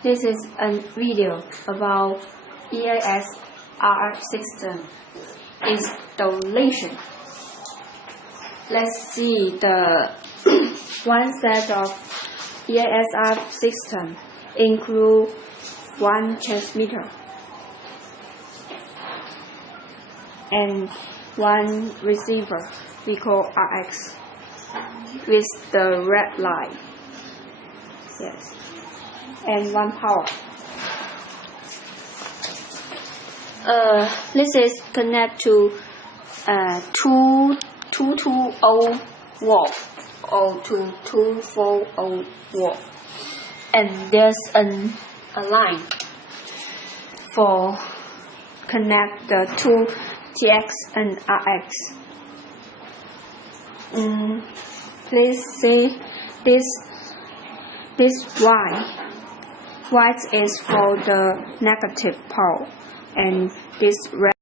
This is a video about EAS RF System Installation. Let's see the one set of EAS RF System include one transmitter and one receiver we call RX with the red light. Yes. And one power. This is connect to 220 volt or to 240 volt, and there's a line for connect the two TX and RX. Please see this white is for the negative pole, and this red